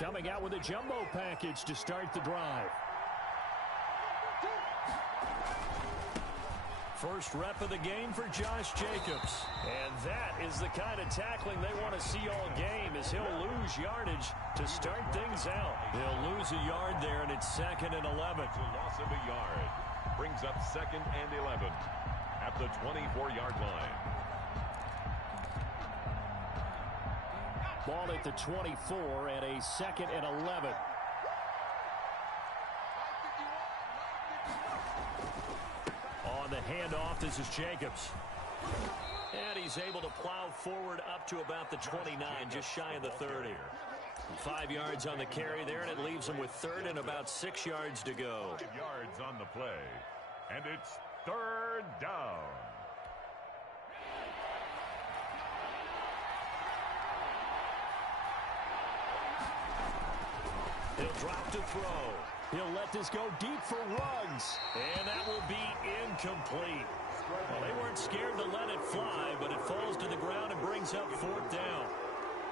coming out with a jumbo package to start the drive. First rep of the game for Josh Jacobs. And that is the kind of tackling they want to see all game, as he'll lose yardage to start things out. He'll lose a yard there, and it's 2nd and 11. It's a loss of a yard. Brings up 2nd and 11 at the 24-yard line. Ball at the 24 and a 2nd and 11. On the handoff, this is Jacobs. And he's able to plow forward up to about the 29, just shy of the 30. 5 yards on the carry there, and it leaves him with 3rd and about 6 yards to go. 5 yards on the play, and it's 3rd down. He'll drop to throw. He'll let this go deep for Ruggs. And that will be incomplete. Well, they weren't scared to let it fly, but it falls to the ground and brings up 4th down.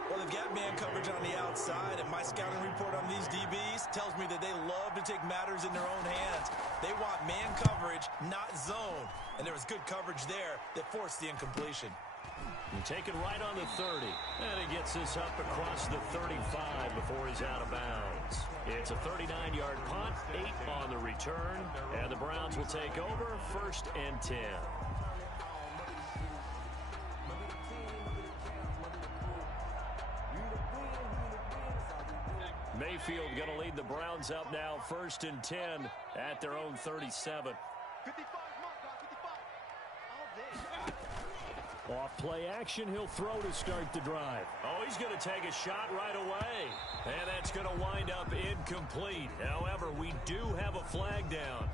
Well, they've got man coverage on the outside, and my scouting report on these DBs tells me that they love to take matters in their own hands. They want man coverage, not zone. And there was good coverage there that forced the incompletion. And taken right on the 30. And he gets this up across the 35 before he's out of bounds. It's a 39-yard punt, 8 on the return. And the Browns will take over, 1st and 10. Mayfield going to lead the Browns up now, 1st and 10 at their own 37. Off play action, he'll throw to start the drive. Oh, he's going to take a shot right away. And that's going to wind up incomplete. However, we do have a flag down.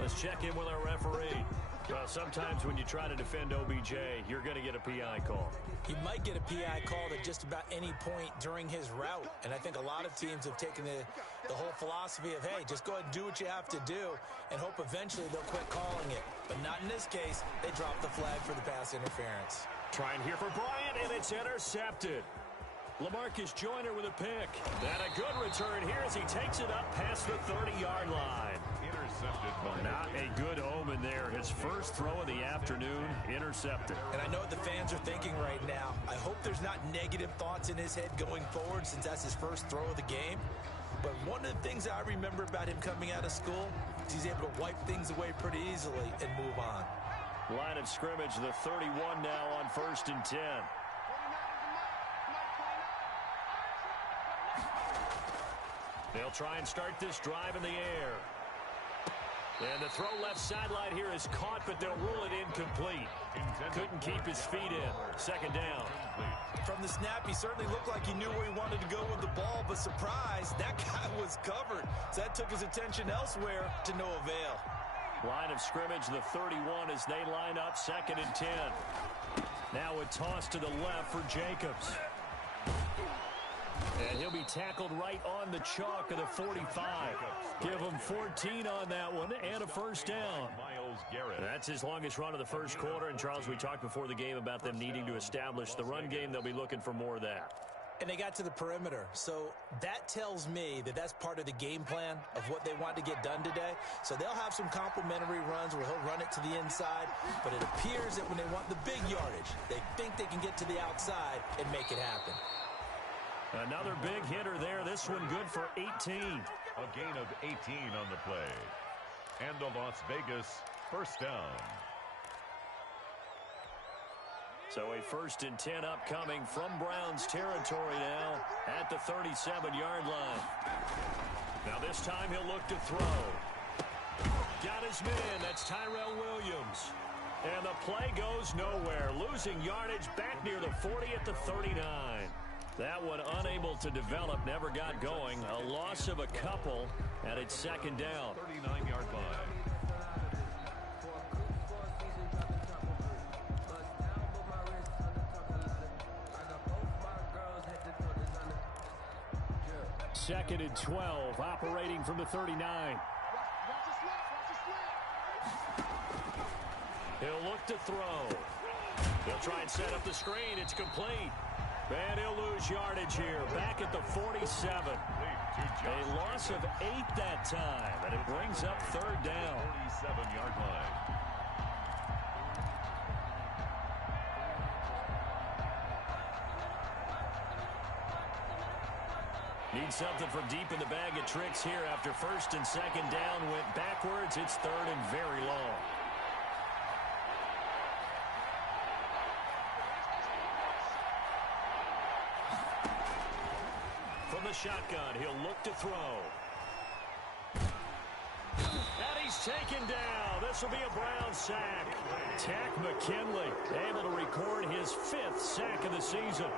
Let's check in with our referee. Well, sometimes when you try to defend OBJ, you're going to get a PI call. He might get a PI called at just about any point during his route. And I think a lot of teams have taken the whole philosophy of, hey, just go ahead and do what you have to do and hope eventually they'll quit calling it. But not in this case. They dropped the flag for the pass interference. Trying here for Bryant, and it's intercepted. LaMarcus Joyner with a pick. And a good return here as he takes it up past the 30-yard line. Intercepted. Not a good omen there. His first throw of the afternoon, intercepted. And I know what the fans are thinking right now. I hope there's not negative thoughts in his head going forward since that's his first throw of the game. But one of the things I remember about him coming out of school is he's able to wipe things away pretty easily and move on. Line of scrimmage, the 31 now on 1st and 10. They'll try and start this drive in the air. And the throw left sideline here is caught, but they'll rule it incomplete. Couldn't keep his feet in. 2nd down. From the snap, he certainly looked like he knew where he wanted to go with the ball, but surprise, that guy was covered. So that took his attention elsewhere to no avail. Line of scrimmage, the 31 as they line up, 2nd and 10. Now a toss to the left for Jacobs. And he'll be tackled right on the chalk of the 45. Give him 14 on that one and a 1st down. Myles Garrett. That's his longest run of the first quarter. And, Charles, we talked before the game about them needing to establish the run game. They'll be looking for more of that. And they got to the perimeter. So that tells me that that's part of the game plan of what they want to get done today. So they'll have some complimentary runs where he'll run it to the inside. But it appears that when they want the big yardage, they think they can get to the outside and make it happen. Another big hitter there. This one good for 18. A gain of 18 on the play. And the Las Vegas 1st down. So a 1st and 10 upcoming from Browns territory now at the 37-yard line. Now this time he'll look to throw. Got his man. That's Tyrell Williams. And the play goes nowhere. Losing yardage back near the 40 at the 39. That one unable to develop, never got going. A loss of a couple, and it's 2nd down. 39-yard line. Second and 12, operating from the 39. He'll look to throw. He'll try and set up the screen. It's complete. And he'll lose yardage here, back at the 47. A loss of 8 that time, and it brings up third down. 47-yard line. Need something from deep in the bag of tricks here after first and second down went backwards. It's third and very long. From the shotgun, he'll look to throw. And he's taken down. This will be a Brown sack. Takk McKinley able to record his 5th sack of the season.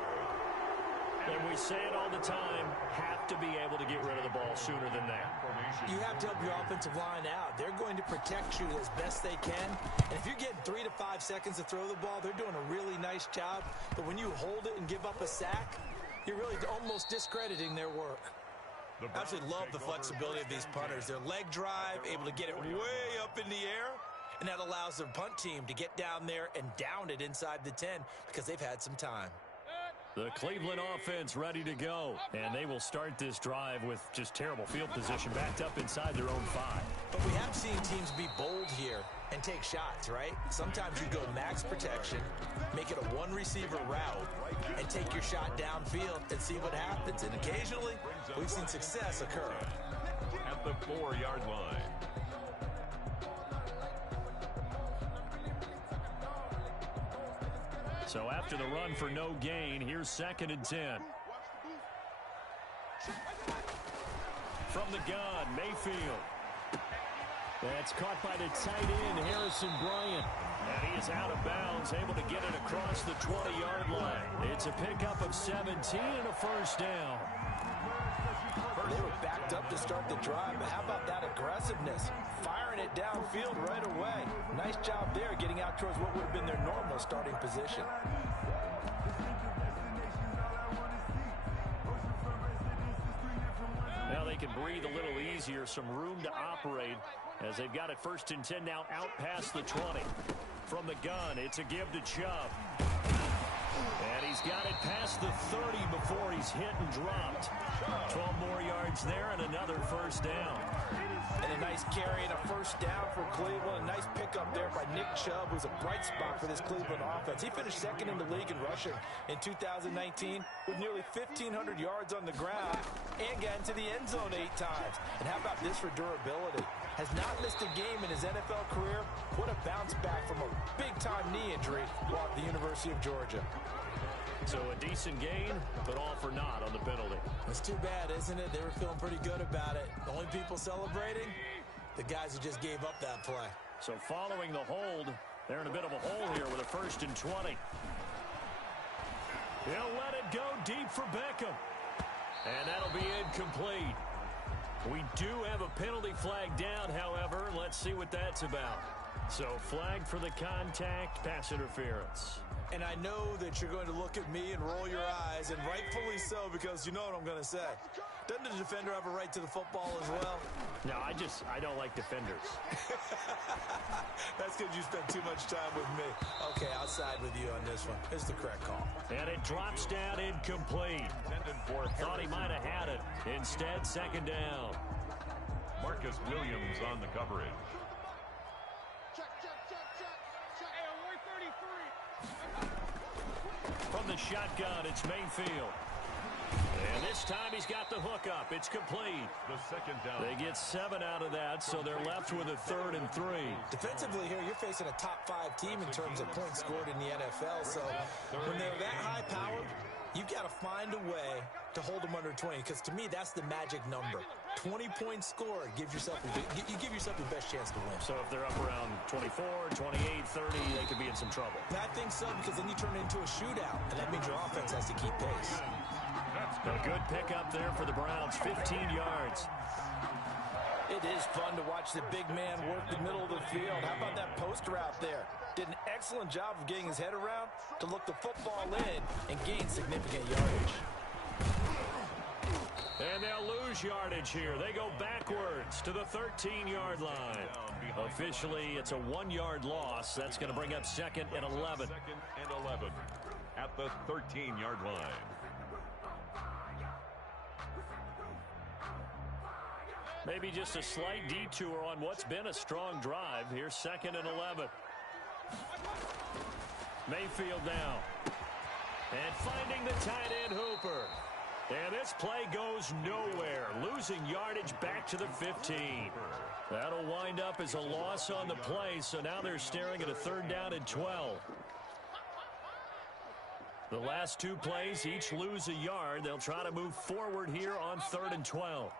And we say it all the time, have to be able to get rid of the ball sooner than that. You have to help your offensive line out. They're going to protect you as best they can. And if you're getting 3 to 5 seconds to throw the ball, they're doing a really nice job. But when you hold it and give up a sack, you're really almost discrediting their work. I absolutely love the flexibility of these punters. Their leg drive, able to get it way up in the air, and that allows their punt team to get down there and down it inside the 10 because they've had some time. The Cleveland offense ready to go, and they will start this drive with just terrible field position backed up inside their own 5. But we have seen teams be bold here and take shots, right? Sometimes you go max protection, make it a one-receiver route, and take your shot downfield and see what happens. And occasionally, we've seen success occur. At the 4-yard line. So after the run for no gain, here's 2nd and 10. From the gun, Mayfield. That's caught by the tight end, Harrison Bryant. And he is out of bounds, able to get it across the 20-yard line. It's a pickup of 17 and a first down. They were backed up to start the drive, but how about that aggressiveness? Firing it downfield right away. Nice job there, getting out towards what would have been their normal starting position. Now they can breathe a little easier, some room to operate as they've got it 1st and 10 now out past the 20. From the gun, it's a give to Chubb. And he's got it past the 30 before he's hit and dropped. 12 more yards there and another first down. And a nice carry and a first down for Cleveland. A nice pickup there by Nick Chubb, who's a bright spot for this Cleveland offense. He finished 2nd in the league in rushing in 2019 with nearly 1,500 yards on the ground and got into the end zone 8 times. And how about this for durability? Has not missed a game in his NFL career. What a bounce back from a big-time knee injury while at the University of Georgia. So a decent gain, but all for naught on the penalty. It's too bad, isn't it? They were feeling pretty good about it. The only people celebrating, the guys who just gave up that play. So following the hold, they're in a bit of a hole here with a 1st and 20. He'll let it go deep for Beckham. And that'll be incomplete. We do have a penalty flag down, however. Let's see what that's about. So flag for the contact, pass interference. And I know that you're going to look at me and roll your eyes, and rightfully so, because you know what I'm going to say. Doesn't the defender have a right to the football as well? No, I don't like defenders. That's because you spent too much time with me. Okay, I'll side with you on this one. It's the correct call. And it drops down incomplete. Thought he might have had it. Instead, 2nd down. Marcus Williams on the coverage. From the shotgun, it's Mayfield. And this time he's got the hook up. It's complete. The 2nd down. They get 7 out of that, so they're left with a 3rd and 3. Defensively here, you're facing a top 5 team in terms of points scored in the NFL. So when they're that high powered, you've got to find a way to hold them under 20, because to me, that's the magic number. 20 points scored gives yourself you give yourself the best chance to win. So if they're up around 24, 28, 30, they could be in some trouble. I think so, because then you turn it into a shootout, and that means your offense has to keep pace. A good pickup there for the Browns, 15 yards. It is fun to watch the big man work the middle of the field. How about that post route there? Did an excellent job of getting his head around to look the football in and gain significant yardage. And they'll lose yardage here. They go backwards to the 13-yard line. Officially, it's a 1-yard loss. That's going to bring up 2nd and 11. 2nd and 11. at the 13-yard line. Maybe just a slight detour on what's been a strong drive. Here's 2nd and 11. Mayfield now. And finding the tight end Hooper. And this play goes nowhere. Losing yardage back to the 15. That'll wind up as a loss on the play, so now they're staring at a 3rd down and 12. The last 2 plays each lose a yard. They'll try to move forward here on 3rd and 12.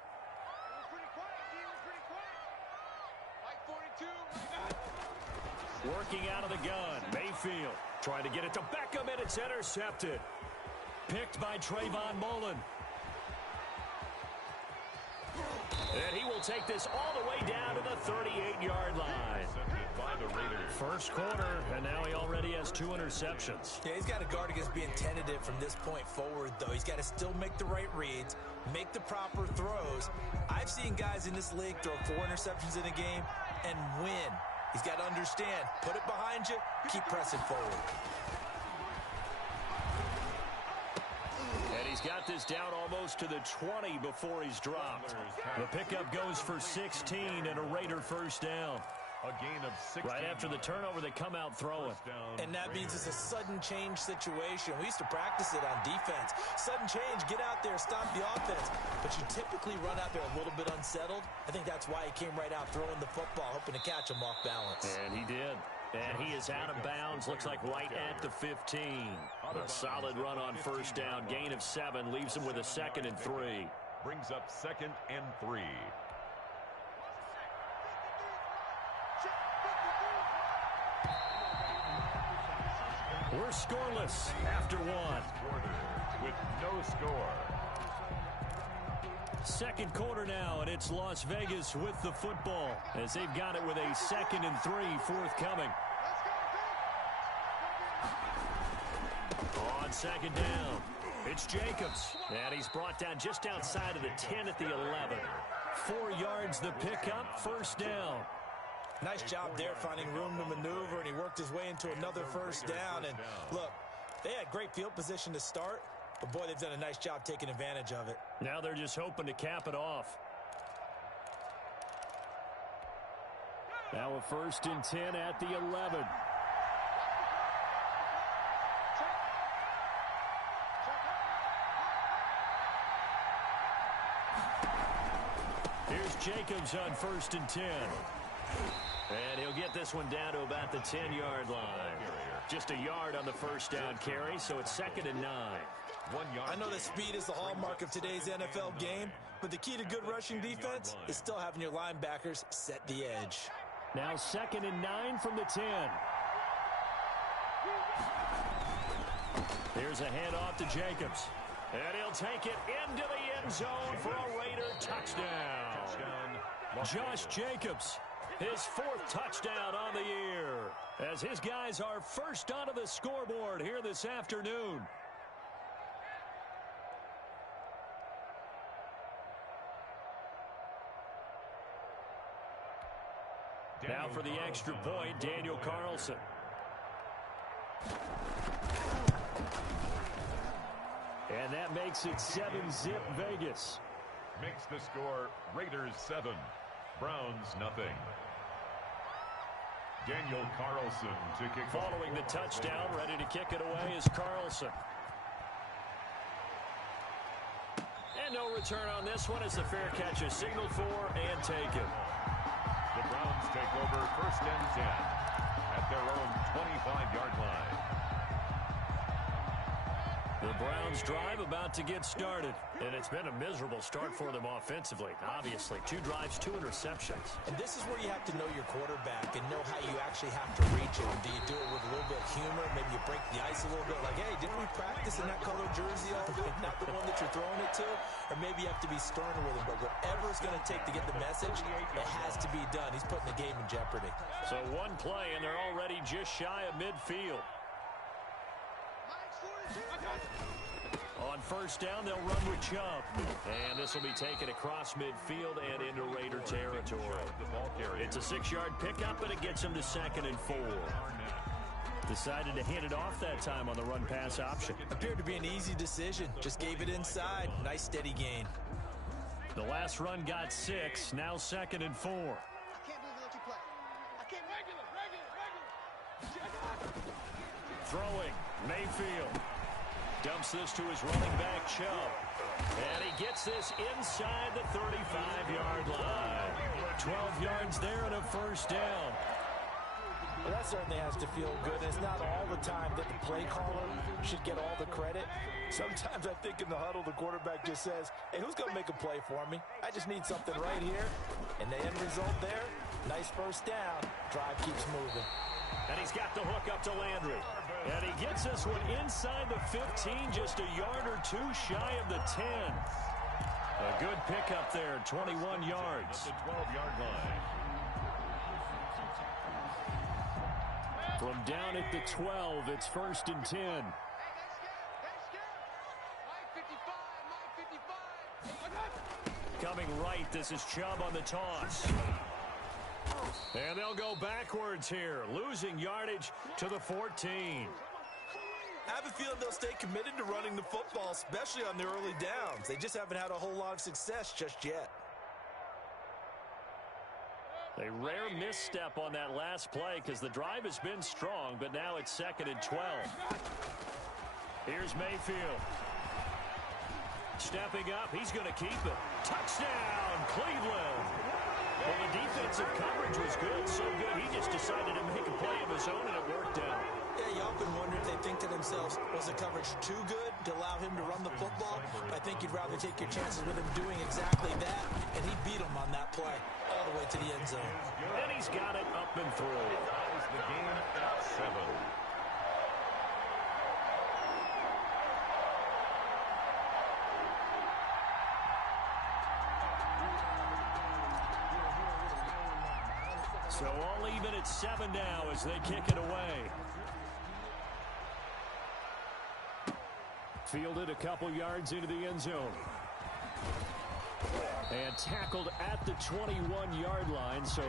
Working out of the gun. Mayfield trying to get it to Beckham, and it's intercepted. Picked by Trayvon Mullen. And he will take this all the way down to the 38-yard line. First quarter, and now he already has 2 interceptions. Yeah, he's got to guard against being tentative from this point forward, though. He's got to still make the right reads, make the proper throws. I've seen guys in this league throw 4 interceptions in a game and win. He's got to understand, put it behind you, keep pressing forward. And he's got this down almost to the 20 before he's dropped. The pickup goes for 16 and a Raider first down. A gain of 16. Right after the turnover, they come out throwing. And that means it's a sudden change situation. We used to practice it on defense. Sudden change, get out there, stop the offense. But you typically run out there a little bit unsettled. I think that's why he came right out throwing the football, hoping to catch him off balance. And he did. And he is out of bounds, looks like right at the 15. A solid run on first down. Gain of 7 leaves him with a 2nd and 3. Brings up 2nd and 3. We're scoreless after 1. With no score. Second quarter now, and it's Las Vegas with the football as they've got it with a 2nd and 3 forthcoming. On 2nd down, it's Jacobs, and he's brought down just outside of the 10 at the 11. 4 yards the pickup, first down. Nice job there finding room to maneuver, and he worked his way into another first down. And look, they had great field position to start, but boy, they've done a nice job taking advantage of it. Now they're just hoping to cap it off. Now a 1st and 10 at the 11. Here's Jacobs on 1st and 10. And he'll get this one down to about the 10-yard line. Just a yard on the first down carry, so it's 2nd and 9. 1 yard. I know that speed is the hallmark of today's NFL game, but the key to good rushing defense is still having your linebackers set the edge. Now 2nd and 9 from the 10. Here's a handoff to Jacobs. And he'll take it into the end zone for a Raider touchdown. Josh Jacobs, his 4th touchdown on the year, as his guys are first onto the scoreboard here this afternoon. Now for the extra point, Daniel Carlson. And that makes it 7-zip Vegas. Makes the score Raiders 7, Browns nothing. Daniel Carlson to kick. Following the touchdown, ready to kick it away is Carlson. And no return on this one as the fair catch is signaled for and taken. The Browns take over 1st and 10 at their own 25-yard line. The Browns drive about to get started, and it's been a miserable start for them offensively. Obviously, 2 drives, 2 interceptions. And this is where you have to know your quarterback and know how you actually have to reach him. Do you do it with a little bit of humor? Maybe you break the ice a little bit, like, hey, didn't we practice in that color jersey all week, not the one that you're throwing it to? Or maybe you have to be sterner with him. But whatever it's going to take to get the message, it has to be done. He's putting the game in jeopardy. So 1 play, and they're already just shy of midfield. On first down, they'll run with Chubb. And this will be taken across midfield and into Raider territory. It's a 6-yard pickup, and it gets them to 2nd and 4. Decided to hand it off that time on the run-pass option. Appeared to be an easy decision. Just gave it inside. Nice steady gain. The last run got 6. Now 2nd and 4. I can't believe they let you play. I can't regular. Throwing, Mayfield. Dumps this to his running back, Chubb. And he gets this inside the 35-yard line. 12 yards there and a first down. Well, that certainly has to feel good. It's not all the time that the play caller should get all the credit. Sometimes I think in the huddle, the quarterback just says, hey, who's going to make a play for me? I just need something right here. And the end result there, nice first down. Drive keeps moving. And he's got the hook up to Landry. And he gets this one inside the 15, just a yard or two shy of the 10. A good pickup there, 21 yards. At the 12-yard line. From down at the 12, it's 1st and 10. Coming right, this is Chubb on the toss. And they'll go backwards here, losing yardage to the 14. I have a feeling they'll stay committed to running the football, especially on the early downs. They just haven't had a whole lot of success just yet. A rare misstep on that last play because the drive has been strong, but now it's 2nd and 12. Here's Mayfield. Stepping up, he's going to keep it. Touchdown, Cleveland. Well, the defensive coverage was good, so good he just decided to make a play of his own, and it worked out. Yeah, you often wonder if they think to themselves, was the coverage too good to allow him to run the football? But I think you'd rather take your chances with him doing exactly that, and he beat him on that play all the way to the end zone. And he's got it up and through. Ties the game at 7. So all even at 7 now as they kick it away. Fielded a couple yards into the end zone. And tackled at the 21-yard line, so...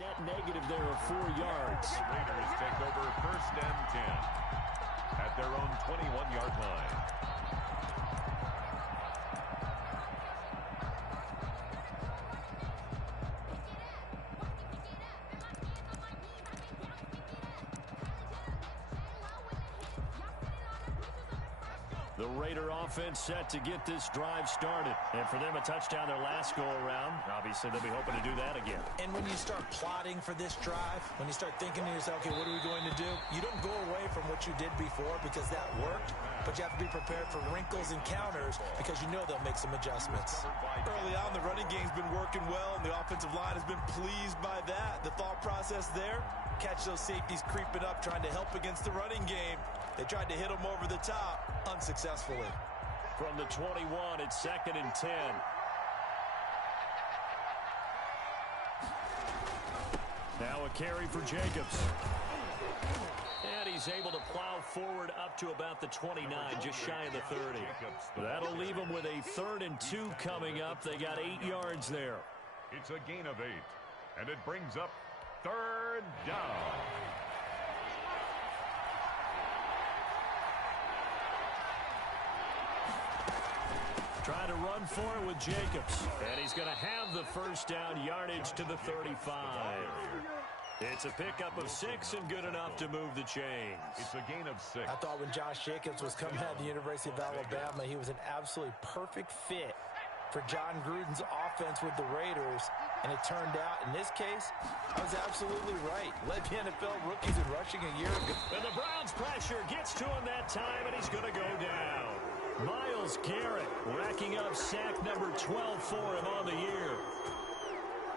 Net negative there of 4 yards. The Raiders take over 1st and 10 at their own 21-yard line. The Raider offense set to get this drive started. And for them, a touchdown their last go-around. Obviously, they'll be hoping to do that again. And when you start plotting for this drive, when you start thinking to yourself, okay, what are we going to do? You don't go away from what you did before because that worked, but you have to be prepared for wrinkles and counters because you know they'll make some adjustments. Early on, the running game's been working well, and the offensive line has been pleased by that. The thought process there, catch those safeties creeping up, trying to help against the running game. They tried to hit them over the top, unsuccessfully. From the 21, it's 2nd and 10. Now a carry for Jacobs. And he's able to plow forward up to about the 29, just shy of the 30. That'll leave them with a 3rd and 2 coming up. They got 8 yards there. It's a gain of 8, and it brings up 3rd down. Trying to run for it with Jacobs. And he's going to have the first down, yardage to the 35. It's a pickup of 6 and good enough to move the chains. It's a gain of 6. I thought when Josh Jacobs was coming out of the University of Alabama, he was an absolutely perfect fit for John Gruden's offense with the Raiders. And it turned out, in this case, I was absolutely right. Led the NFL rookies in rushing a year ago. And the Browns pressure gets to him that time, and he's going to go down. Myles Garrett racking up sack number 12 for him on the year.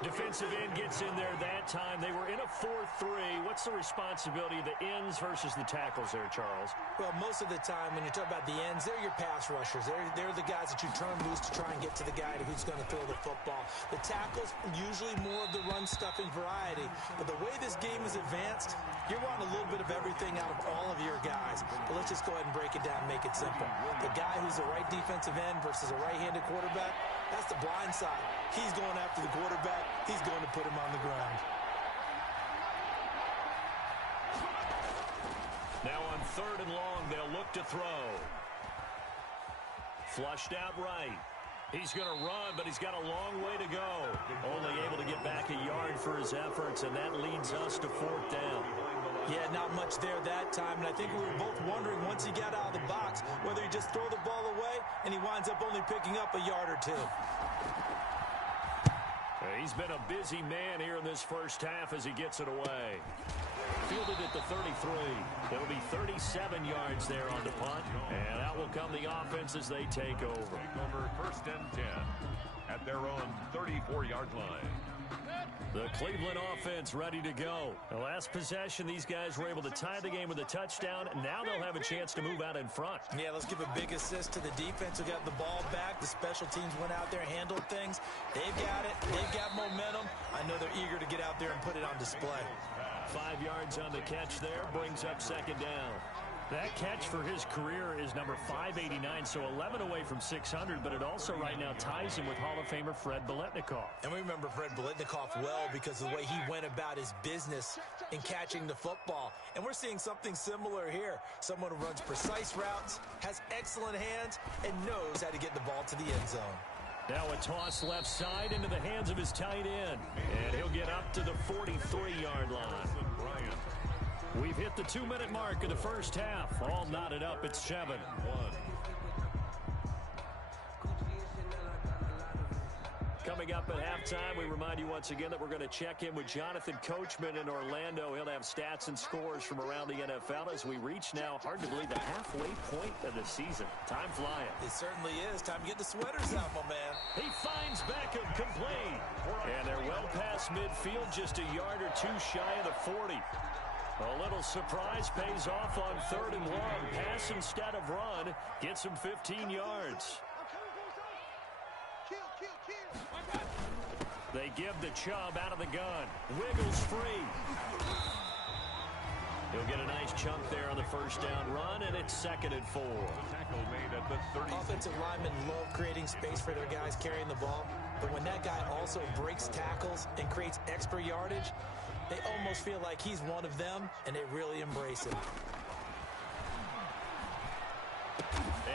Defensive end gets in there that time. They were in a 4-3. What's the responsibility of the ends versus the tackles there, Charles? Well, most of the time when you talk about the ends, they're your pass rushers. They're the guys that you turn loose to try and get to the guy who's going to throw the football. The tackles, usually more of the run-stuffing variety. But the way this game is advanced, you're wanting a little bit of everything out of all of your guys. But let's just go ahead and break it down and make it simple. The guy who's the right defensive end versus a right-handed quarterback, that's the blind side. He's going after the quarterback. He's going to put him on the ground. Now on 3rd and long, they'll look to throw. Flushed out right. He's going to run, but he's got a long way to go. Only able to get back a yard for his efforts, and that leads us to 4th down. Yeah, not much there that time, and I think we were both wondering once he got out of the box whether he just throw the ball away, and he winds up only picking up a yard or two. He's been a busy man here in this first half as he gets it away. Fielded at the 33. It'll be 37 yards there on the punt, and out will come the offense as they take over. 1st and 10 at their own 34-yard line. The Cleveland offense ready to go. The last possession, these guys were able to tie the game with a touchdown. Now they'll have a chance to move out in front. Yeah, let's give a big assist to the defense who got the ball back. The special teams went out there, handled things. They've got it. They've got momentum. I know they're eager to get out there and put it on display. 5 yards on the catch there, brings up 2nd down. That catch for his career is number 589, so 11 away from 600, but it also right now ties him with Hall of Famer Fred Biletnikoff. And we remember Fred Biletnikoff well because of the way he went about his business in catching the football. And we're seeing something similar here. Someone who runs precise routes, has excellent hands, and knows how to get the ball to the end zone. Now a toss left side into the hands of his tight end, and he'll get up to the 43-yard line. We've hit the 2-minute mark of the first half. All knotted up at 7-1. Coming up at halftime, we remind you once again that we're going to check in with Jonathan Coachman in Orlando. He'll have stats and scores from around the NFL as we reach now, hard to believe, the halfway point of the season. Time flying. It certainly is. Time to get the sweaters out, my man. He finds Beckham complete. And they're well past midfield, just a yard or two shy of the 40. A little surprise pays off on 3rd and long. Pass instead of run. Gets him 15 yards. They give the Chubb out of the gun. Wiggles free. He'll get a nice chunk there on the first down run, and it's 2nd and 4. Tackle made at the 30. Offensive linemen love creating space for their guys carrying the ball, but when that guy also breaks tackles and creates extra yardage, they almost feel like he's one of them, and they really embrace it.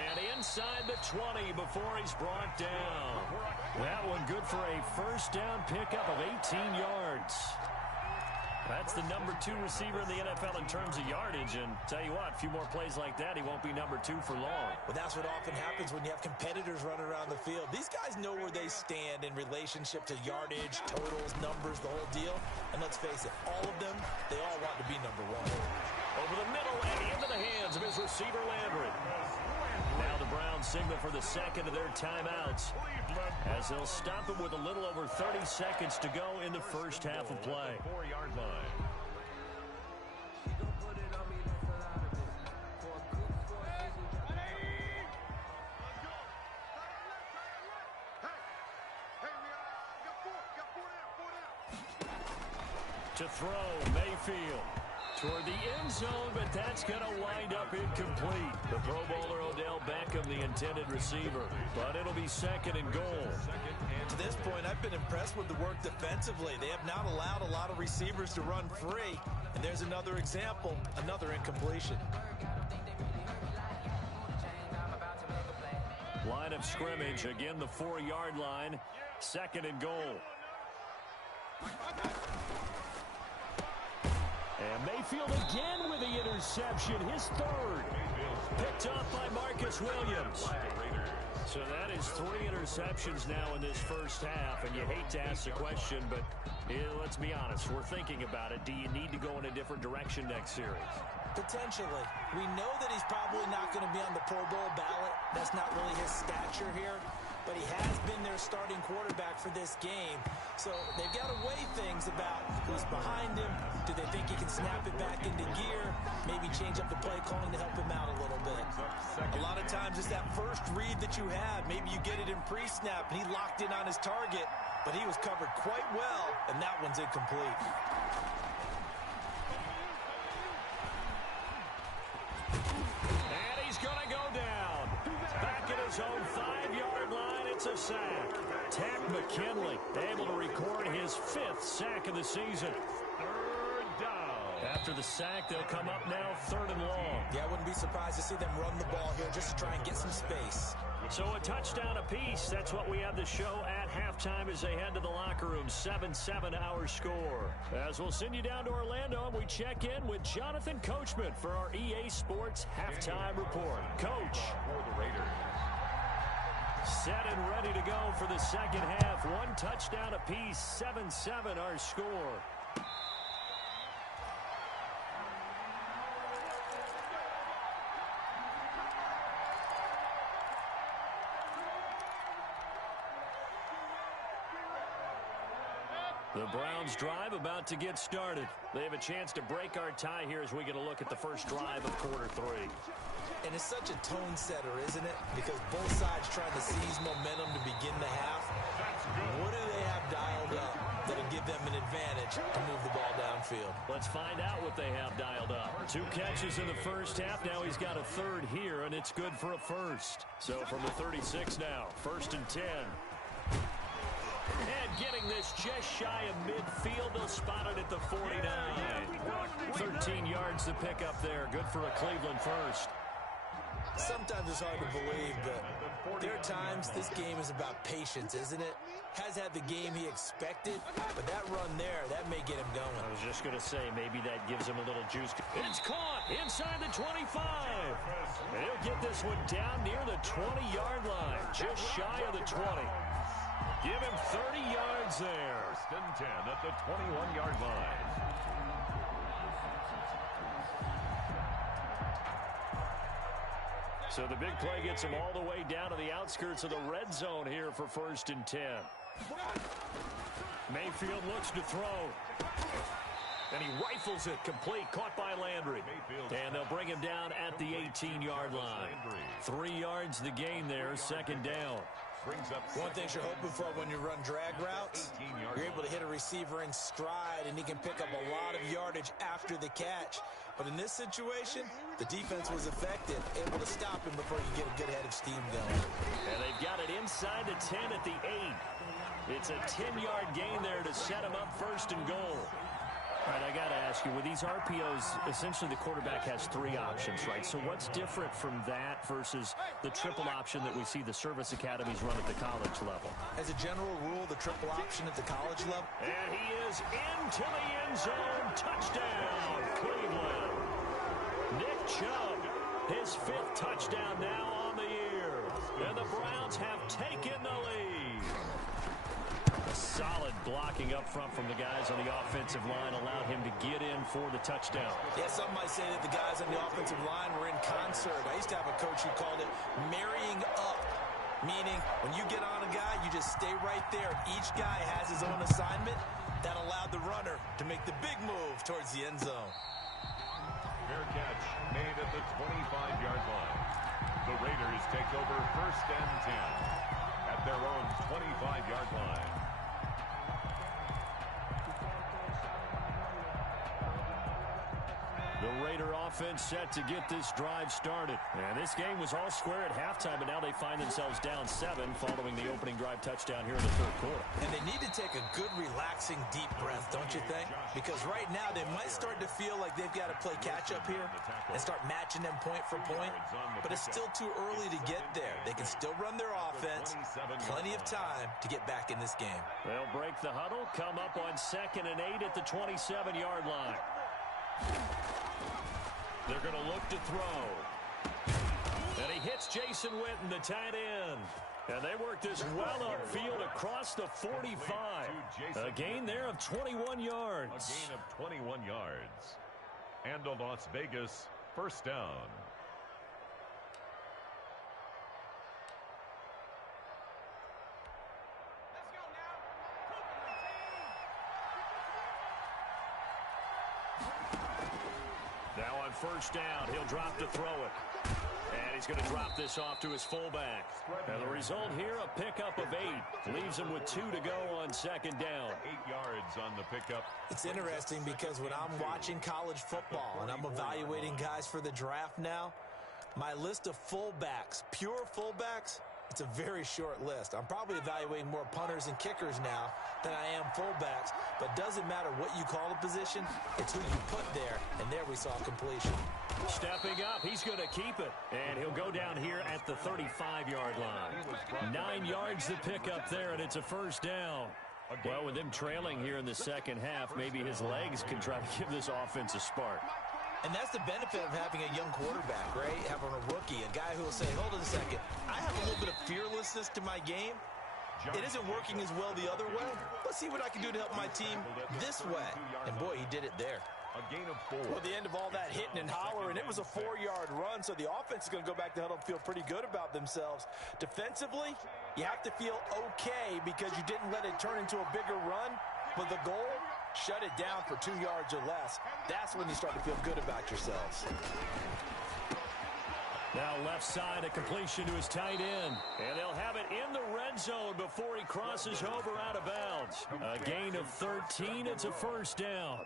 And inside the 20 before he's brought down. That one good for a first down pickup of 18 yards. That's the number 2 receiver in the NFL in terms of yardage. And tell you what, a few more plays like that, he won't be number 2 for long. Well, that's what often happens when you have competitors running around the field. These guys know where they stand in relationship to yardage, totals, numbers, the whole deal. And let's face it, all of them, they all want to be number 1. Over the middle and into the hands of his receiver, Landry. Now the Browns signal for the second of their timeouts as they'll stop him with a little over 30 seconds to go in the first half of play. 4-yard line. To throw, Mayfield. Toward the end zone, but that's going to wind up incomplete. The Pro Bowler Odell Beckham, the intended receiver. But it'll be 2nd and goal. To this point, I've been impressed with the work defensively. They have not allowed a lot of receivers to run free. And there's another example, another incompletion. Line of scrimmage, again the 4-yard line. 2nd and goal. And Mayfield again with the interception, his 3rd. Picked up by Marcus Williams. So that is 3 interceptions now in this first half, and you hate to ask the question, but let's be honest, we're thinking about it. Do you need to go in a different direction next series? Potentially. We know that he's probably not going to be on the Pro Bowl ballot. That's not really his stature here. but he has been their starting quarterback for this game. So they've got to weigh things about who's behind him. Do they think he can snap it back into gear? Maybe change up the play calling to help him out a little bit. A lot of times it's that first read that you have. Maybe you get it in pre-snap, and he locked in on his target, but he was covered quite well, and that one's incomplete. And he's going to go down. Back at his own 5-yard line, it's a sack. Takk McKinley able to record his 5th sack of the season. Third down. After the sack, they'll come up now 3rd and long. Yeah, I wouldn't be surprised to see them run the ball here just to try and get some space. So a touchdown apiece. That's what we have the show at halftime as they head to the locker room. 7-7 our score. As we'll send you down to Orlando, and we check in with Jonathan Coachman for our EA Sports Halftime Report. Coach. For the Raiders. Set and ready to go for the second half. 1 touchdown apiece. 7-7 our score. The Browns drive about to get started. They have a chance to break our tie here as we get a look at the first drive of quarter 3. And it's such a tone setter, isn't it? Because both sides trying to seize momentum to begin the half. What do they have dialed up that'll give them an advantage to move the ball downfield? Let's find out what they have dialed up. 2 catches in the first half. Now he's got a 3rd here, and it's good for a first. So from the 36 now, 1st and 10. And getting this just shy of midfield. They'll spot it at the 49. 13 yards to pick up there. Good for a Cleveland first. Sometimes it's hard to believe, but there are times this game is about patience, isn't it? Has had the game he expected, but that run there, that may get him going. I was just going to say, maybe that gives him a little juice. It's caught inside the 25. And he'll get this one down near the 20-yard line, just shy of the 20. Give him 30 yards there. 1st and 10 at the 21-yard line. So the big play gets him all the way down to the outskirts of the red zone here for 1st and 10. Mayfield looks to throw. And he rifles it complete, caught by Landry. And they'll bring him down at the 18-yard line. 3 yards the gain there, 2nd down. One thing you're hoping for when you run drag routes, you're able to hit a receiver in stride, and he can pick up a lot of yardage after the catch. But in this situation, the defense was effective, able to stop him before you get a good head of steam going. And they've got it inside the 10 at the 8. It's a 10-yard gain there to set him up 1st and goal. All right, I got to ask you, with these RPOs, essentially the quarterback has 3 options, right? So what's different from that versus the triple option that we see the service academies run at the college level? As a general rule, the triple option at the college level. And he is into the end zone. Touchdown, Cleveland. Nick Chubb, his 5th touchdown now on the year. And the Browns have taken the lead. A solid blocking up front from the guys on the offensive line allowed him to get in for the touchdown. Yeah, some might say that the guys on the offensive line were in concert. I used to have a coach who called it marrying up, meaning when you get on a guy, you just stay right there. Each guy has his own assignment. That allowed the runner to make the big move towards the end zone. Fair catch made at the 25-yard line. The Raiders take over 1st and 10 at their own 25-yard line. The Raider offense set to get this drive started. And this game was all square at halftime, but now they find themselves down 7 following the opening drive touchdown here in the 3rd quarter. And they need to take a good, relaxing, deep breath, don't you think? Because right now they might start to feel like they've got to play catch-up here and start matching them point for point. But it's still too early to get there. They can still run their offense. Plenty of time to get back in this game. They'll break the huddle, come up on 2nd and 8 at the 27-yard line. They're going to look to throw. And he hits Jason Witten, the tight end. And they work this well upfield across the 45. A gain there of 21 yards. A gain of 21 yards. And a Las Vegas 1st down. on first down. He'll drop to throw it. And he's going to drop this off to his fullback. And the result here, a pickup of 8. Leaves him with 2 to go on second down. 8 yards on the pickup. It's interesting because when I'm watching college football and I'm evaluating guys for the draft now, my list of fullbacks, pure fullbacks, it's a very short list. I'm probably evaluating more punters and kickers now than I am fullbacks. But it doesn't matter what you call the position, it's who you put there. And there we saw completion. Stepping up, he's going to keep it. And he'll go down here at the 35-yard line. 9 yards to pick up there, and it's a first down. Well, with them trailing here in the second half, maybe his legs can try to give this offense a spark. And that's the benefit of having a young quarterback, right? Having a rookie, a guy who will say, hold on a second, I have a little bit of fearlessness to my game. It isn't working as well the other way. Let's see what I can do to help my team this way. And, boy, he did it there. A gain of 4. Well, the end of all that hitting and hollering, it was a 4-yard run, so the offense is going to go back to huddle and feel pretty good about themselves. Defensively, you have to feel okay because you didn't let it turn into a bigger run, but the goal, shut it down for 2 yards or less. That's when you start to feel good about yourselves. Now left side, a completion to his tight end. And they'll have it in the red zone before he crosses over out of bounds. A gain of 13. It's a first down.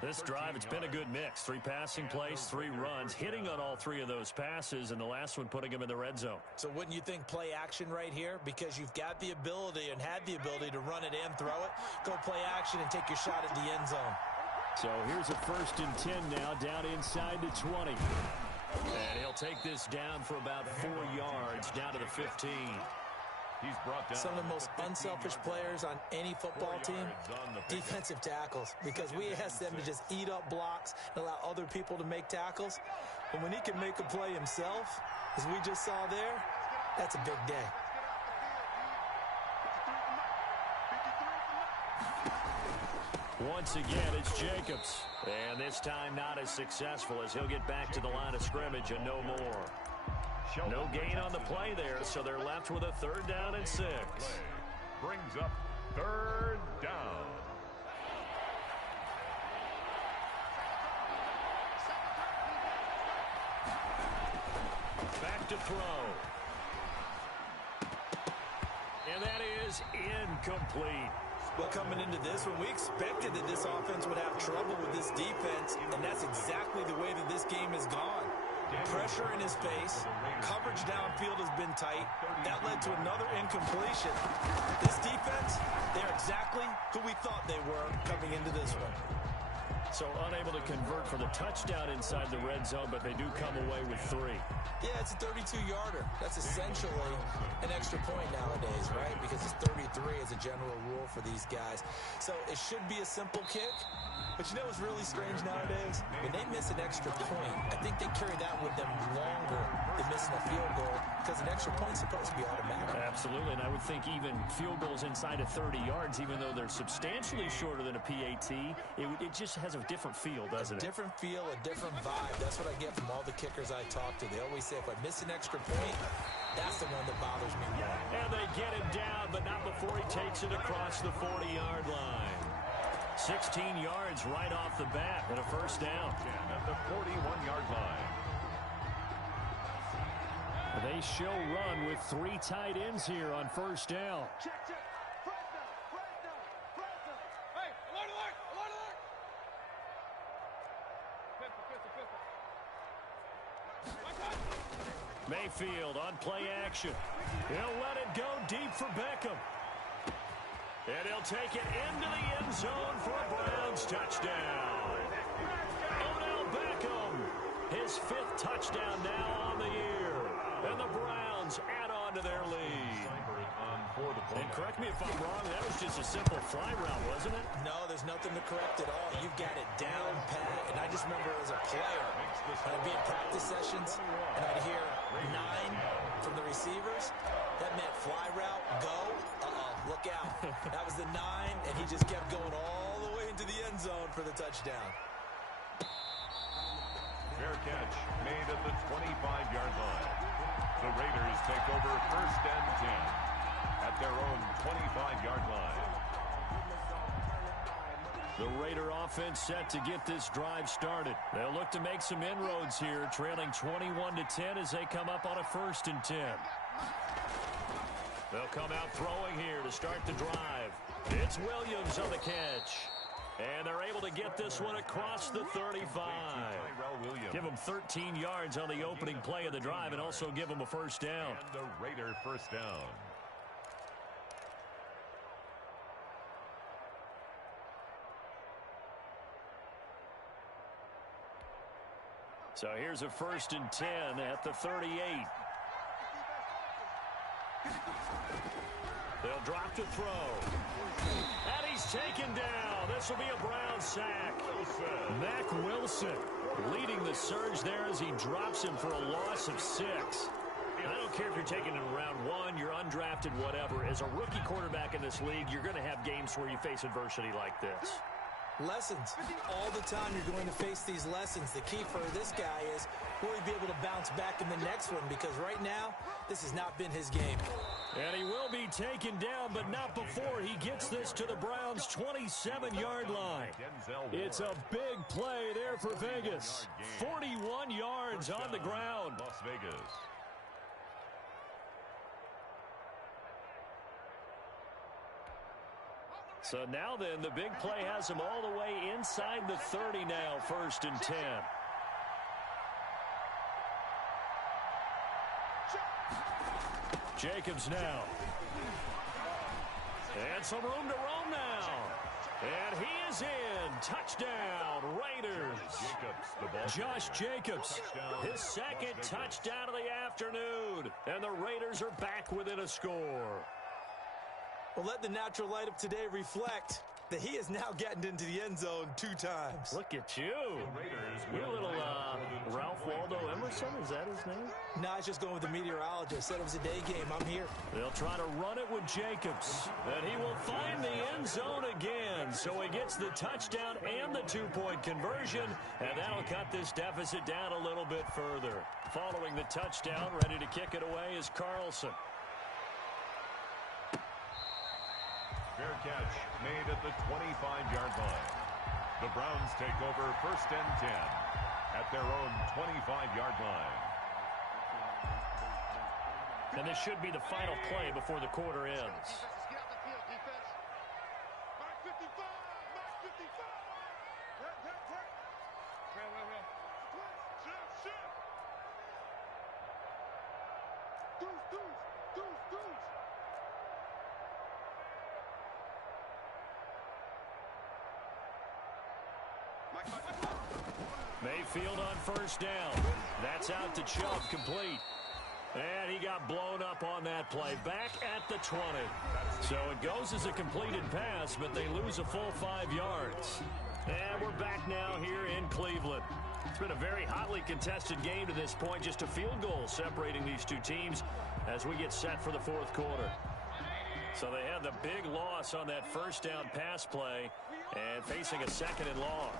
This drive, it's been a good mix. 3 passing plays, 3 runs, hitting on all 3 of those passes, and the last one putting him in the red zone. So wouldn't you think play action right here? Because you've got the ability and had the ability to run it and throw it. Go play action and take your shot at the end zone. So here's a 1st and 10 now, down inside the 20. And he'll take this down for about 4 yards, down to the 15. He's brought down. Some of the most unselfish players on any football team, defensive tackles, because we ask them to just eat up blocks and allow other people to make tackles. But when he can make a play himself, as we just saw there, that's a big day. Once again, it's Jacobs. And this time not as successful as he'll get back to the line of scrimmage and no more. No gain on the play there, so they're left with a 3rd down and 6. Brings up 3rd down. Back to throw. And that is incomplete. Well, coming into this one, we expected that this offense would have trouble with this defense, and that's exactly the way that this game has gone. Pressure in his face. Coverage downfield has been tight. That led to another incompletion. This defense, they're exactly who we thought they were coming into this one. So unable to convert for the touchdown inside the red zone, but they do come away with 3. Yeah, it's a 32-yarder. That's essentially an extra point nowadays, right? Because it's 33 as a general rule for these guys. So it should be a simple kick. But you know what's really strange nowadays? When they miss an extra point, I think they carry that with them longer than missing a field goal because an extra point's supposed to be automatic. Absolutely, and I would think even field goals inside of 30 yards, even though they're substantially shorter than a PAT, it just has a different feel, doesn't it? A different feel, a different vibe. That's what I get from all the kickers I talk to. They always say if I miss an extra point, that's the one that bothers me more. And they get him down, but not before he takes it across the 40-yard line. 16 yards right off the bat and a first down. At the 41-yard line. They show run with 3 tight ends here on first down. Mayfield on play action. He'll let it go deep for Beckham. And he'll take it into the end zone for a Browns touchdown. Odell Beckham, his 5th touchdown now on the year. And the Browns add on to their lead. And correct me if I'm wrong, that was just a simple fly route, wasn't it? No, there's nothing to correct at all. You've got it down pat. And I just remember as a player, when I'd be in practice sessions, and I'd hear 9 from the receivers. That meant fly route, go. Look out. That was the 9, and he just kept going all the way into the end zone for the touchdown. Fair catch made at the 25-yard line. The Raiders take over 1st and 10 at their own 25-yard line. The Raider offense set to get this drive started. They'll look to make some inroads here, trailing 21-10 as they come up on a 1st and 10. They'll come out throwing here to start the drive. It's Williams on the catch. And they're able to get this one across the 35. Give them 13 yards on the opening play of the drive and also give them a 1st down. And the Raider 1st down. So here's a 1st and 10 at the 38. They'll drop to throw. And he's taken down. This will be a Brown sack. Mack Wilson leading the surge there as he drops him for a loss of 6. I don't care if you're taking it in round 1, you're undrafted, whatever. As a rookie quarterback in this league, you're going to have games where you face adversity like this. Lessons. All the time you're going to face these lessons. The key for this guy is, will he be able to bounce back in the next one? Because right now, this has not been his game. And he will be taken down, but not before he gets this to the Browns' 27-yard line. It's a big play there for Vegas. 41 yards on the ground. Las Vegas. So now then, the big play has him all the way inside the 30 now, 1st and 10. Jacobs now. And some room to roam now. And he is in. Touchdown, Raiders. Josh Jacobs, his 2nd touchdown of the afternoon. And the Raiders are back within a score. Well, let the natural light of today reflect that he is now getting into the end zone 2 times. Look at you. You're a little Ralph Waldo Emerson, is that his name? No, I was just going with the meteorologist. Said it was a day game. I'm here. They'll try to run it with Jacobs. And he will find the end zone again. So he gets the touchdown and the 2-point conversion. And that'll cut this deficit down a little bit further. Following the touchdown, ready to kick it away is Carlson. Fair catch made at the 25-yard line. The Browns take over 1st and 10 at their own 25-yard line. And this should be the final play before the quarter ends. Get out the field, defense. Mark 55. Mark 55. Deuce. Mayfield on 1st down. That's out to Chubb, complete. And he got blown up on that play. Back at the 20. So it goes as a completed pass, but they lose a full 5 yards. And we're back now here in Cleveland. It's been a very hotly contested game to this point. Just a field goal separating these two teams as we get set for the 4th quarter. So they had the big loss on that 1st down pass play and facing a 2nd and long.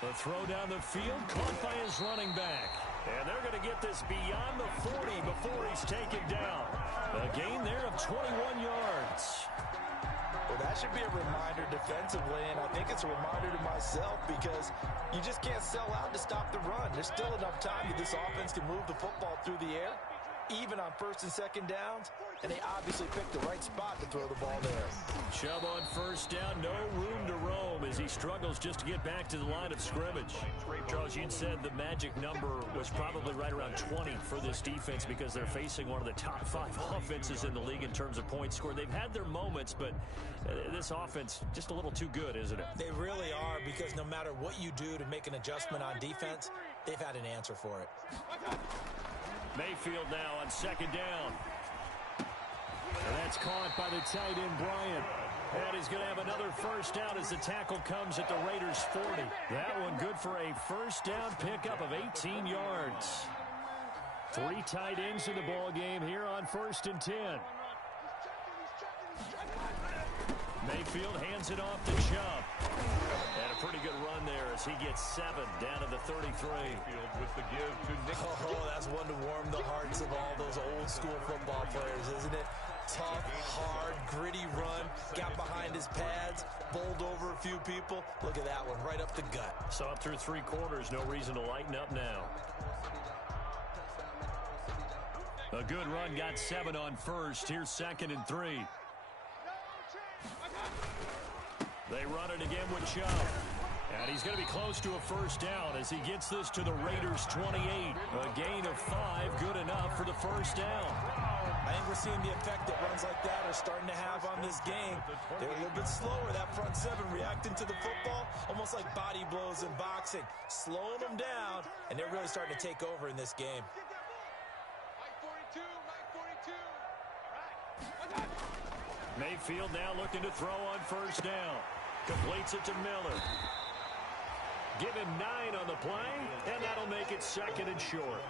The throw down the field, caught by his running back. And they're going to get this beyond the 40 before he's taken down. A gain there of 21 yards. Well, that should be a reminder defensively, and I think it's a reminder to myself because you just can't sell out to stop the run. There's still enough time that this offense can move the football through the air, even on 1st and 2nd downs, and they obviously picked the right spot to throw the ball there. Chubb on 1st down, no room to roam as he struggles just to get back to the line of scrimmage. Charles, you said the magic number was probably right around 20 for this defense because they're facing one of the top 5 offenses in the league in terms of points scored. They've had their moments, but this offense just a little too good, isn't it? They really are, because no matter what you do to make an adjustment on defense, they've had an answer for it. Mayfield now on 2nd down. And that's caught by the tight end, Bryant. And he's going to have another 1st down as the tackle comes at the Raiders' 40. That one good for a 1st down pickup of 18 yards. 3 tight ends in the ball game here on 1st and 10. Mayfield hands it off to Chubb. And a pretty good run there as he gets 7 down to the 33. Mayfield with the give to Nick. Oh, that's one to warm the hearts of all those old school football players, isn't it? tough, hard, gritty run. Got behind his pads, bowled over a few people. Look at that one, right up the gut. So up through 3 quarters, no reason to lighten up now. A good run, got 7 on first. Here's 2nd and 3. They run it again with Chubb. And he's going to be close to a first down as he gets this to the Raiders' 28. A gain of 5, good enough for the first down. I think we're seeing the effect that runs like that are starting to have on this game. They're a little bit slower, that front 7 reacting to the football, almost like body blows in boxing, slowing them down, and they're really starting to take over in this game. Mayfield now looking to throw on first down. Completes it to Miller. Give him 9 on the play, and that'll make it 2nd and short.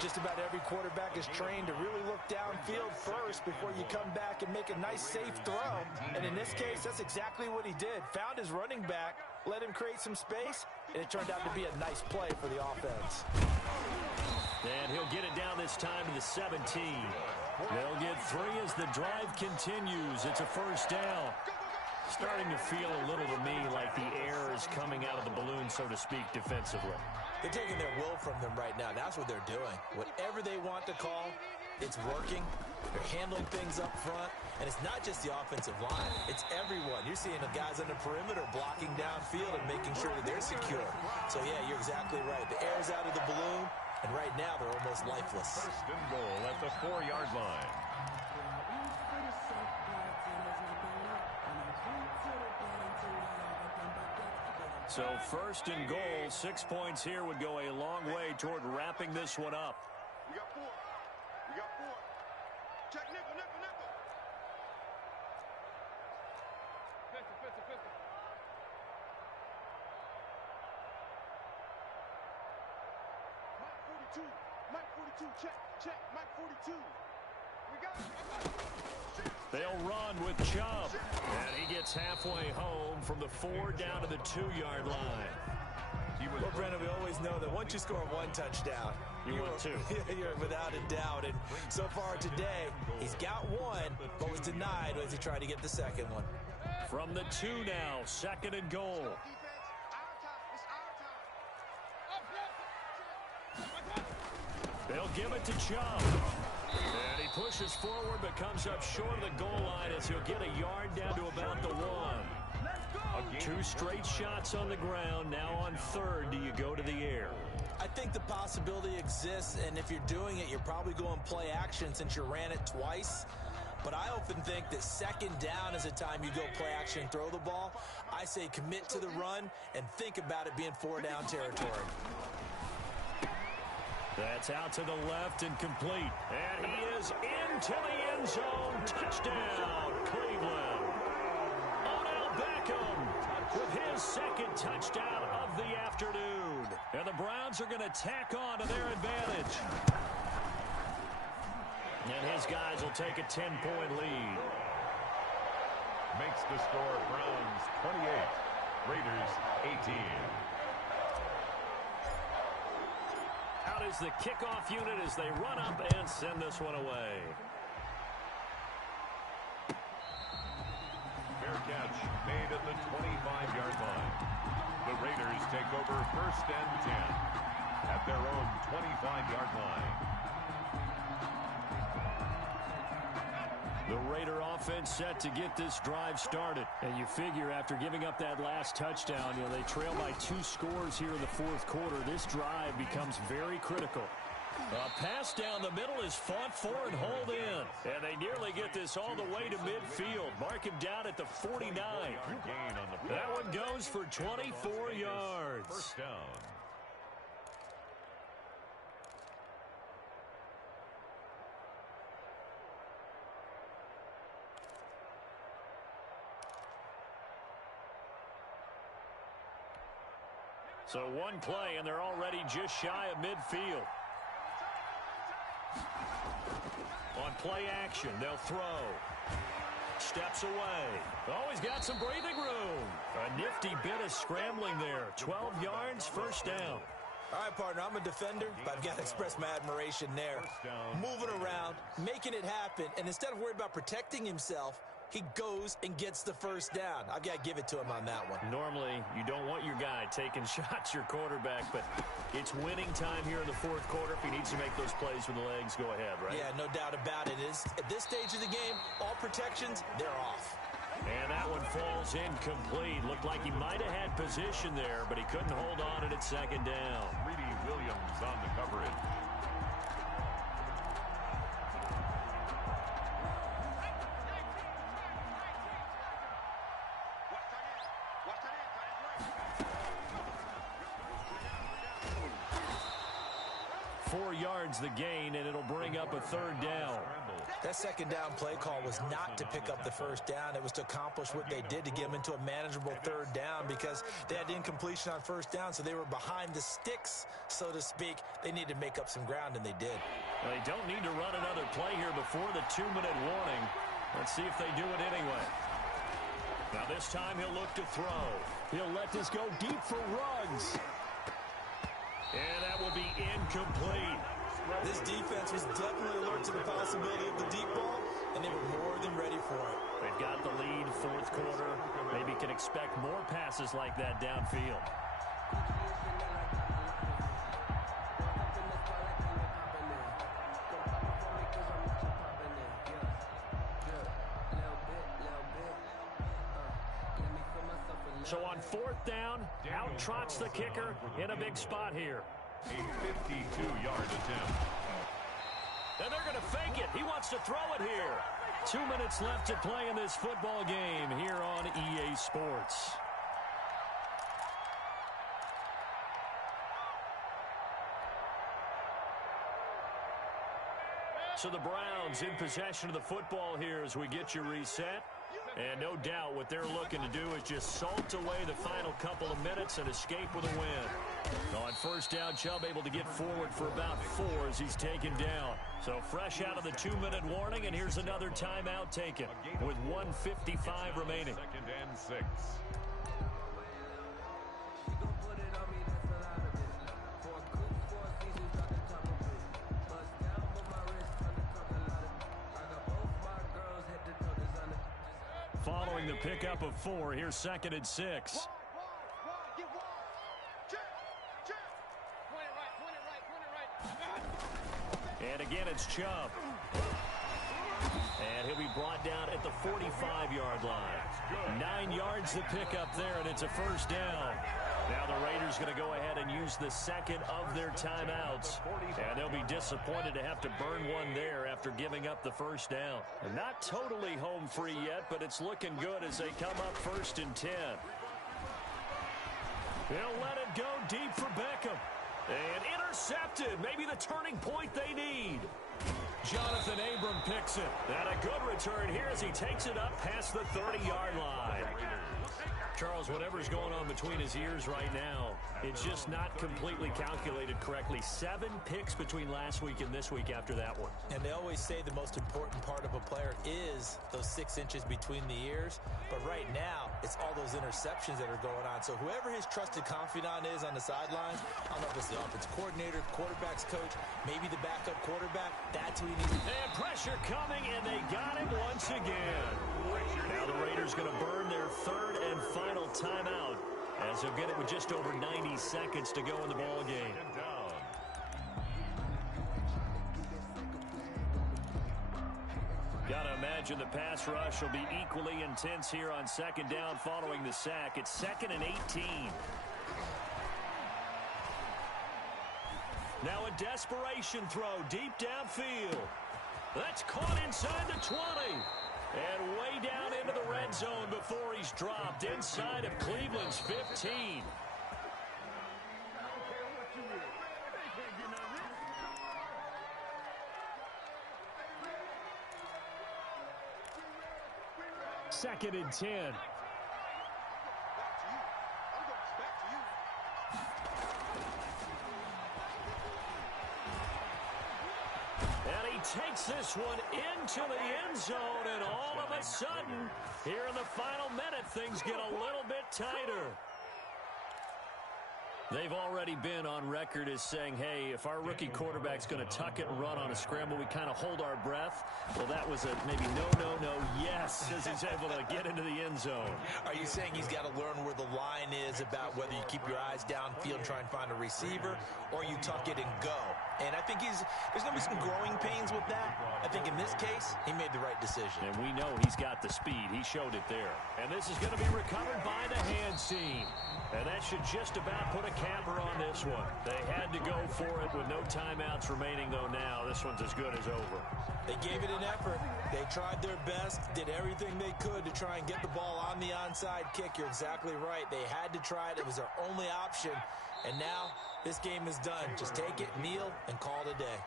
Just about every quarterback is trained to really look downfield first before you come back and make a nice, safe throw. And in this case, that's exactly what he did. Found his running back, let him create some space, and it turned out to be a nice play for the offense. And he'll get it down this time to the 17. They'll get 3 as the drive continues. It's a first down. Starting to feel a little to me like the air is coming out of the balloon, so to speak, defensively. They're taking their will from them right now. That's what they're doing. Whatever they want to call, it's working. They're handling things up front. And it's not just the offensive line. It's everyone. You're seeing the guys on the perimeter blocking downfield and making sure that they're secure. So, yeah, you're exactly right. The air's out of the balloon, and right now they're almost lifeless. 1st and goal at the 4-yard line. So 1st and goal, 6 points here would go a long way toward wrapping this one up. We got 4. We got 4. Check nickel, nickel, nickel. Pistol, pistol, pistol. Mike 42. Mike 42. Check, check. Mike 42. We got it. They'll run with Chubb. And he gets halfway home from the 4 down to the 2-yard line. Well, Brendan, we always know that once you score 1 touchdown, You want 2. You're without a doubt. And so far today, he's got 1, but was denied as he tried to get the 2nd one. From the 2 now, 2nd and goal. They'll give it to Chubb. And he pushes forward but comes up short of the goal line as he'll get a yard down to about the 1. 2 straight shots on the ground. Now on 3rd, do you go to the air? I think the possibility exists, and if you're doing it, you're probably going play action since you ran it twice. But I often think that 2nd down is a time you go play action and throw the ball. I say commit to the run and think about it being 4-down territory. That's out to the left and complete. And he is into the end zone. Touchdown, Cleveland. Odell Beckham with his 2nd touchdown of the afternoon. And the Browns are going to tack on to their advantage. And his guys will take a 10-point lead. Makes the score Browns 28, Raiders 18. Out is the kickoff unit as they run up and send this one away. Fair catch made at the 25-yard line. The Raiders take over 1st and 10 at their own 25-yard line. The Raider offense set to get this drive started. And you figure after giving up that last touchdown, they trail by 2 scores here in the 4th quarter. This drive becomes very critical. A pass down the middle is fought for and hauled in. And they nearly get this all the way to midfield. Mark him down at the 49. That one goes for 24 yards. 1st down. So 1 play, and they're already just shy of midfield. On play action, they'll throw. Steps away. Oh, he's got some breathing room. A nifty bit of scrambling there. 12 yards, 1st down. All right, partner, I'm a defender, but I've got to express my admiration there. Moving around, making it happen, and instead of worrying about protecting himself, he goes and gets the first down. I've got to give it to him on that one. Normally, you don't want your guy taking shots, your quarterback, but it's winning time here in the fourth quarter. If he needs to make those plays with the legs, go ahead, right? Yeah, no doubt about it. At this stage of the game, all protections, they're off. And that one falls incomplete. Looked like he might have had position there, but he couldn't hold on it at second down. Greedy Williams on the coverage. The gain, and it'll bring up a third down. That second down play call was not to pick up the first down. It was to accomplish what they did to get them into a manageable third down because they had incompletion on first down, so they were behind the sticks, so to speak. They needed to make up some ground, and they did. Well, they don't need to run another play here before the 2-minute warning. Let's see if they do it anyway. Now this time he'll look to throw. He'll let this go deep for Ruggs. And that will be incomplete. This defense was definitely alert to the possibility of the deep ball, and they were more than ready for it. They've got the lead, fourth quarter. Maybe can expect more passes like that downfield. So on fourth down, out trots the kicker in a big spot here. A 52-yard attempt. And they're going to fake it. He wants to throw it here. 2 minutes left to play in this football game here on EA Sports. So the Browns in possession of the football here as we get you reset. And no doubt what they're looking to do is just salt away the final couple of minutes and escape with a win. On first down, Chubb able to get forward for about 4 as he's taken down. So fresh out of the 2-minute warning, and here's another timeout taken with 1:55 remaining. 2nd and 6. Following the pickup of 4, here's 2nd and 6. And again, it's Chubb. And he'll be brought down at the 45-yard line. 9 yards to pick up there, and it's a first down. Now the Raiders going to go ahead and use the second of their timeouts. And they'll be disappointed to have to burn one there after giving up the first down. They're not totally home free yet, but it's looking good as they come up 1st and 10. They'll let it go deep for Beckham. And intercepted. Maybe the turning point they need. Jonathan Abram picks it. And a good return here as he takes it up past the 30-yard line. Charles, whatever's going on between his ears right now, it's just not completely calculated correctly. 7 picks between last week and this week after that one. And they always say the most important part of a player is those 6 inches between the ears. But right now, it's all those interceptions that are going on. So whoever his trusted confidant is on the sideline, I don't know if it's the offense coordinator, quarterback's coach, maybe the backup quarterback, that's who he needs. And pressure coming, and they got him once again. Now the Raiders going to burn their 3rd and final timeout as they'll get it with just over 90 seconds to go in the ball game. Got to imagine the pass rush will be equally intense here on 2nd down following the sack. It's 2nd and 18. Now a desperation throw deep downfield. That's caught inside the 20. And way down into the red zone before he's dropped inside of Cleveland's 15. Second and 10. Takes this one into the end zone, and all of a sudden, here in the final minute, things get a little bit tighter. They've already been on record as saying, hey, if our rookie quarterback's going to tuck it and run on a scramble, we kind of hold our breath. Well, that was a maybe no, yes, as he's able to get into the end zone. Are you saying he's got to learn where the line is about whether you keep your eyes downfield and try and find a receiver, or you tuck it and go? And I think there's going to be some growing pains with that. I think in this case, he made the right decision. And we know he's got the speed. He showed it there. And this is going to be recovered by the hands team. And that should just about put a capper on this one. They had to go for it with no timeouts remaining, though now. This one's as good as over. They gave it an effort. They tried their best, did everything they could to try and get the ball on the onside kick. You're exactly right. They had to try it. It was their only option. And now this game is done. Just take it, kneel, and call it a day.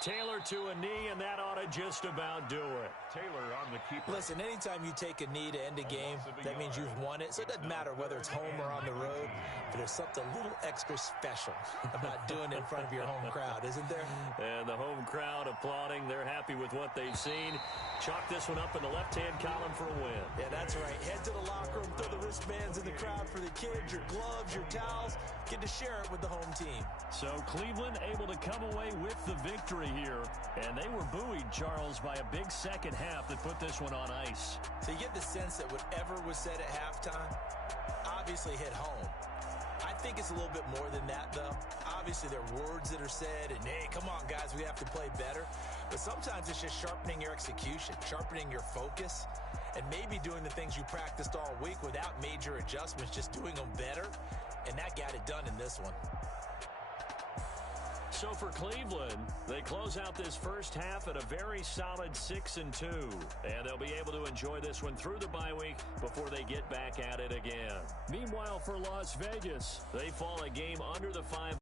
Taylor to a knee, and that ought to just about do it. Taylor on the keeper. Listen, anytime you take a knee to end a game, that means you've won it. So it doesn't matter whether it's home or on the road, but there's something a little extra special about doing it in front of your home crowd, isn't there? And the home crowd applauding. They're happy with what they've seen. Chalk this one up in the left-hand column for a win. Yeah, that's right. Head to the locker room, throw the wristbands in the crowd for the kids, your gloves, your towels. Get to share it with the home team. So Cleveland able to come away with the victory here. And they were buoyed, Charles, by a big second half that put this one on ice. So you get the sense that whatever was said at halftime obviously hit home. I think it's a little bit more than that, though. Obviously, there are words that are said, and, hey, come on, guys, we have to play better. But sometimes it's just sharpening your execution, sharpening your focus, and maybe doing the things you practiced all week without major adjustments, just doing them better, and that got it done in this one. So for Cleveland, they close out this first half at a very solid 6-2. And they'll be able to enjoy this one through the bye week before they get back at it again. Meanwhile, for Las Vegas, they fall a game under the 5.